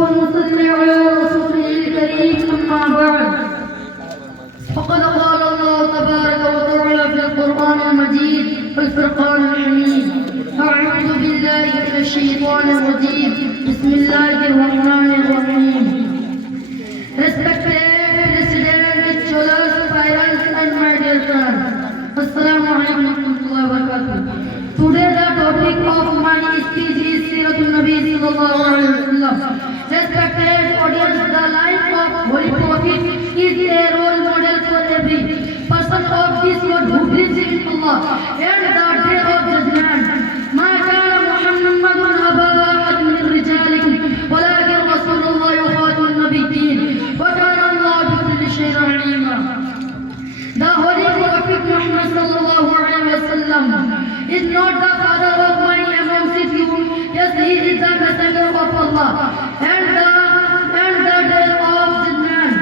ونصلي على رسوله الكريم أما بعد فقد قال الله تبارك وتعالى في القرآن المجيد والفرقان الحميد أعوذ بالله من الشيطان الرجيم بسم الله الرحمن الرحيم. Respected President, scholars, parents and my dear friends, Assalamu alaikum warahmatullahi wabarakatuh. Today the topic of my speech is Siratul Nabi sallallahu alaihi wasallam. Respected audience, the life of Holy Prophet is a role model for every person of this world who believes in Allah and the day of judgment. ما كان محمد أبا أحد من رجالكم ولكن رسول الله وخاتم النبيين وكان الله بكل شيء عليما. The Holy Prophet Muhammad sallallahu alaihi wasallam is not the father of my amongst you. Yes, he is the messenger of Allah and the day of judgment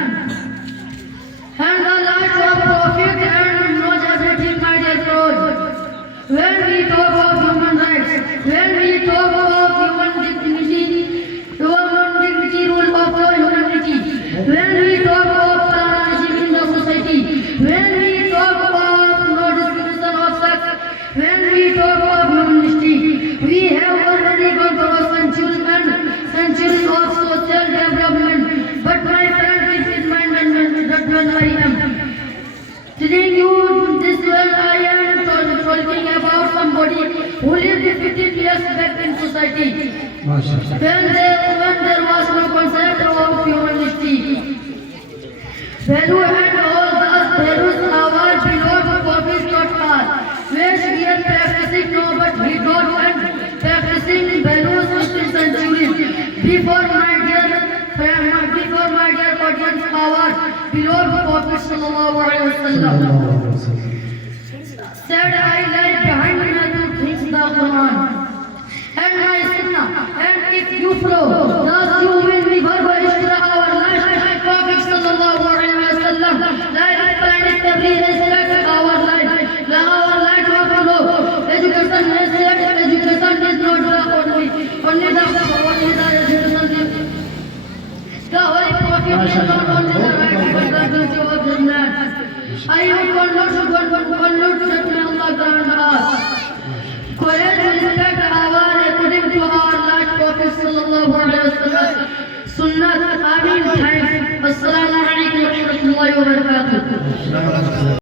and the light of Prophet and knows everything, my dear friends. When we talk of human rights, when we talk of human dignity, rule of humanity, when we talk of pluralism in the society, when we talk of no discrimination of sex, when we talk of humanity, we have already gone through centuries and centuries of social development. But my friend, keep in mind that when I am telling you this when I am talking about somebody who lived 15 years back in society, when there was no concept of humanity. Value and all those values our beloved Prophet taught us, which we are practicing now, but we don't and practicing values 15 centuries before my dear audience, our beloved Prophet sallallahu alaihi wasallam said, I lie behind me to things the Quran and my Sunnah, and if you follow, thus you will be Isra our life. Prophet sallallahu alaihi wasallam, life planet every respect our life. Our life of love. Education has said, education is not the only the education. The Holy Prophet is not only the right but the duty of judgment. I would conclude that may Allah grant us courage to respect our according to our life Prophet sallallahu alaihi wasallam. Sunnah. Amin. Thanks. Assalamu alaikum warahmatullahi wabarakatuh.